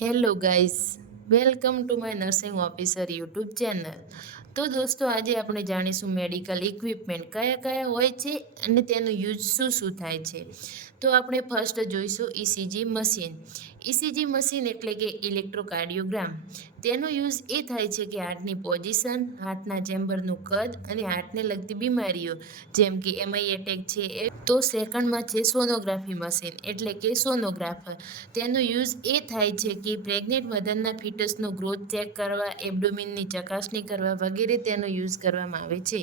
Hello guys, welcome to my nursing officer YouTube channel. તો દોસ્તો, આજે આપણે જાણીશું મેડિકલ ઇક્વિપમેન્ટ કયા કયા હોય છે અને તેનો યુઝ શું શું થાય છે. તો આપણે ફર્સ્ટ જોઈશું ઇસીજી મશીન. ઇસીજી મશીન એટલે કે ઇલેક્ટ્રોકાર્ડિયોગ્રામ. તેનો યુઝ એ થાય છે કે હાર્ટની પોઝિશન, હાર્ટના ચેમ્બરનું કદ અને હાર્ટને લગતી બીમારીઓ જેમ કે એમઆઈ એટેક છે તો સેકન્ડમાં છે સોનોગ્રાફી મશીન એટલે કે સોનોગ્રાફર. તેનો યુઝ એ થાય છે કે પ્રેગ્નેન્ટ મધરના ફિટસનો ગ્રોથ ચેક કરવા, એબ્ડોમિનની ચકાસણી કરવા વગેરે તેનો યુઝ કરવામાં આવે છે.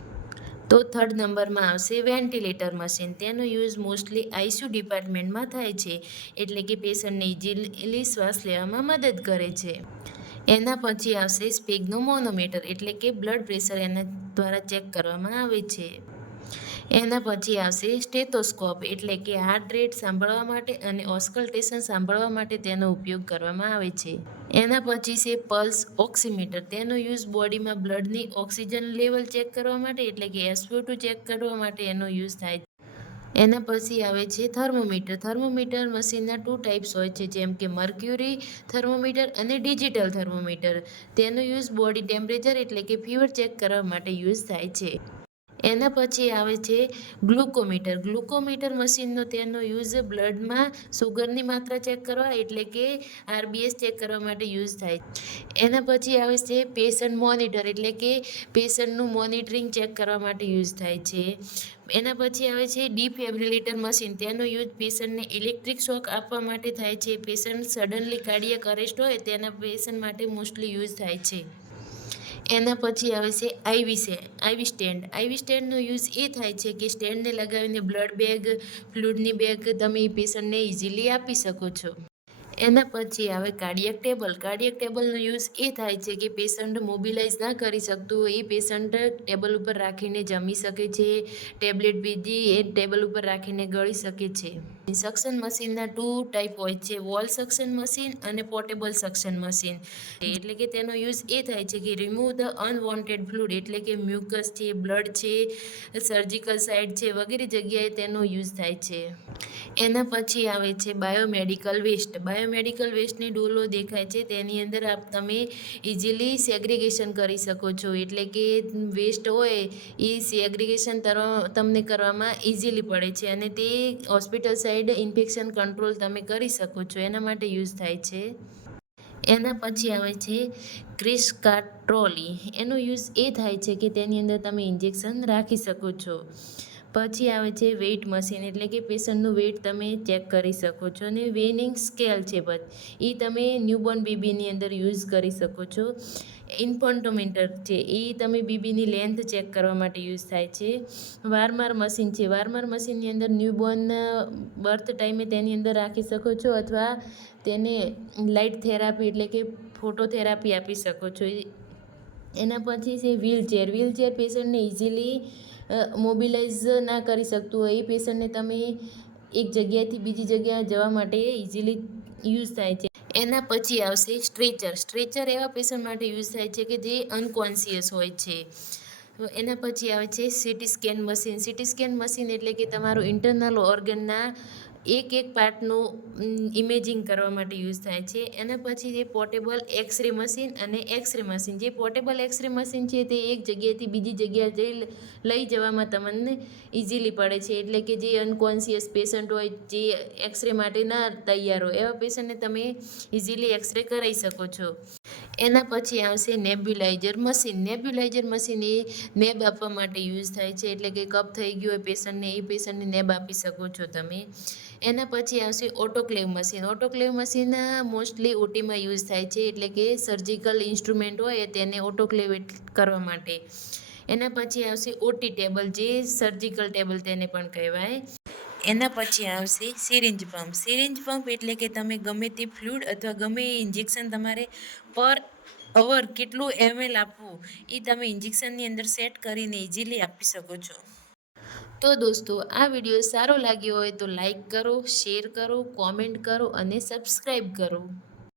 તો થર્ડ નંબરમાં આવશે વેન્ટિલેટર મશીન. તેનો યુઝ મોસ્ટલી આઈસીયુ ડિપાર્ટમેન્ટમાં થાય છે એટલે કે પેશન્ટને ઇઝીલી શ્વાસ લેવામાં મદદ કરે છે. એના પછી આવશે સ્પેગ્નોમોનોમીટર એટલે કે બ્લડ પ્રેશર એના દ્વારા ચેક કરવામાં આવે છે. એના પછી આવશે સ્ટેથોસ્કોપ એટલે કે હાર્ટ રેટ સાંભળવા માટે અને ઓસ્કલ્ટેશન સાંભળવા માટે તેનો ઉપયોગ કરવામાં આવે છે. એના પછી છે પલ્સ ઓક્સિમીટર. તેનો યુઝ બોડીમાં બ્લડની ઓક્સિજન લેવલ ચેક કરવા માટે એટલે કે SpO2 ચેક કરવા માટે એનો યુઝ થાય છે. એના પછી આવે છે થર્મોમીટર. થર્મોમીટર મશીનના 2 ટાઈપ્સ હોય છે જેમ કે મર્ક્યુરી થર્મોમીટર અને ડિજિટલ થર્મોમીટર. તેનો યુઝ બોડી ટેમ્પરેચર એટલે કે ફીવર ચેક કરવા માટે યુઝ થાય છે. એના પછી આવે છે ગ્લુકોમીટર. ગ્લુકોમીટર મશીનનો તેનો યુઝ બ્લડમાં સુગરની માત્રા ચેક કરવા એટલે કે આરબીએસ ચેક કરવા માટે યુઝ થાય. એના પછી આવે છે પેશન્ટ મોનિટર એટલે કે પેશન્ટનું મોનિટરિંગ ચેક કરવા માટે યુઝ થાય છે. એના પછી આવે છે ડિફેબ્રિલેટર મશીન. તેનો યુઝ પેશન્ટને ઇલેક્ટ્રિક શોક આપવા માટે થાય છે. પેશન્ટ સડનલી કાર્ડિયક અરેસ્ટ હોય તેના પેશન્ટ માટે મોસ્ટલી યુઝ થાય છે. એના પછી આવે છે આઈવી સ્ટેન્ડ. આઈવી સ્ટેન્ડનો યુઝ એ થાય છે કે સ્ટેન્ડને લગાવીને બ્લડ બેગ, ફ્લૂડની બેગ તમે પેશન્ટને ઇઝીલી આપી શકો છો. એના પછી આવે કાર્ડિયક ટેબલ. કાર્ડિયક ટેબલનો યુઝ એ થાય છે કે પેશન્ટ મોબિલાઇઝ ના કરી શકતું હોય એ પેશન્ટ ટેબલ ઉપર રાખીને જમી શકે છે, ટેબ્લેટ બીજી એ ટેબલ ઉપર રાખીને ગળી શકે છે. સક્શન મશીનના 2 ટાઈપ હોય છે, વોલ સક્શન મશીન અને પોર્ટેબલ સક્શન મશીન. એટલે કે તેનો યુઝ એ થાય છે કે રિમૂવ ધ અનવોન્ટેડ ફ્લુઇડ એટલે કે મ્યુકસ છે, બ્લડ છે, સર્જિકલ સાઇટ છે વગેરે જગ્યાએ તેનો યુઝ થાય છે. એના પછી આવે છે બાયોમેડિકલ વેસ્ટ. બાયોમેડિકલ વેસ્ટની ડોલો દેખાય છે તેની અંદર તમે ઇઝીલી સેગ્રિગેશન કરી શકો છો એટલે કે વેસ્ટ હોય એ સેગ્રિગેશન તમને કરવામાં ઇઝીલી પડે છે અને તે હોસ્પિટલ સાઇડ ઇન્ફેક્શન કંટ્રોલ તમે કરી શકો છો એના માટે યુઝ થાય છે. એના પછી આવે છે ક્રિસ્કાર્ટ ટ્રોલી. એનો યુઝ એ થાય છે કે તેની અંદર તમે ઇન્જેક્શન રાખી શકો છો. પછી આવે છે વેઇટ મશીન એટલે કે પેશન્ટનું વેઇટ તમે ચેક કરી શકો છો અને વેનિંગ સ્કેલ છે એ તમે ન્યૂબોર્ન બેબીની અંદર યુઝ કરી શકો છો. ઇન્ફન્ટોમીટર છે એ તમે બેબીની લેન્થ ચેક કરવા માટે યુઝ થાય છે. વાર્મર મશીન છે. વાર્મર મશીનની અંદર ન્યૂબોર્ન બર્થ ટાઈમે તેની અંદર રાખી શકો છો અથવા તેને લાઇટ થેરાપી એટલે કે ફોટોથેરાપી આપી શકો છો. એના પછી છે વ્હીલચેર. વ્હીલચેર પેશન્ટને ઇઝીલી મોબિલાઇઝ ના કરી શકતું હોય એ પેશન્ટને તમે એક જગ્યાએથી બીજી જગ્યાએ જવા માટે ઇઝીલી યુઝ થાય છે. એના પછી આવશે સ્ટ્રેચર. સ્ટ્રેચર એવા પેશન્ટ માટે યુઝ થાય છે કે જે અનકોન્શિયસ હોય છે. એના પછી આવે છે CT scan machine. CT scan machine એટલે કે તમારું ઇન્ટરનલ ઓર્ગનના એક પાર્ટનું ઇમેજિંગ કરવા માટે યુઝ થાય છે. એના પછી જે પોર્ટેબલ એક્સરે મશીન અને એક્સરે મશીન. જે પોર્ટેબલ એક્સરે મશીન છે તે એક જગ્યાએથી બીજી જગ્યાએ લઈ જવામાં તમને ઇઝીલી પડે છે એટલે કે જે અનકોન્શિયસ પેશન્ટ હોય જે એક્સરે માટે ના તૈયાર હોય એવા પેશન્ટને તમે ઇઝીલી એક્સરે કરાવી શકો છો. એના પછી આવશે નેબ્યુલાઇઝર મશીન. નેબ્યુલાઇઝર મશીન એ નેબ આપવા માટે યુઝ થાય છે એટલે કે કફ થઈ ગયો હોય પેશન્ટને એ પેશન્ટને નેબ આપી શકો છો તમે. એના પછી આવશે autoclave machine. Autoclave machine mostly ઓટીમાં યુઝ થાય છે એટલે કે સર્જિકલ ઇન્સ્ટ્રુમેન્ટ હોય તેને ઓટોક્લેવ કરવા માટે. એના પછી આવશે ઓટી ટેબલ જે સર્જિકલ ટેબલ તેને પણ કહેવાય. એના પછી આવશે સિરિંજ પંપ. સિરિંજ પંપ એટલે કે તમે ગમે તે ફ્લૂઇડ અથવા ગમે એ ઇન્જેક્શન તમારે પર અવર કેટલું ml આપવું એ તમે ઇન્જેક્શનની અંદર સેટ કરીને ઇઝીલી આપી શકો છો. તો દોસ્તો, આ વિડીયો સારો લાગ્યો હોય તો લાઈક કરો, શેર કરો, કોમેન્ટ કરો અને સબસ્ક્રાઈબ કરો.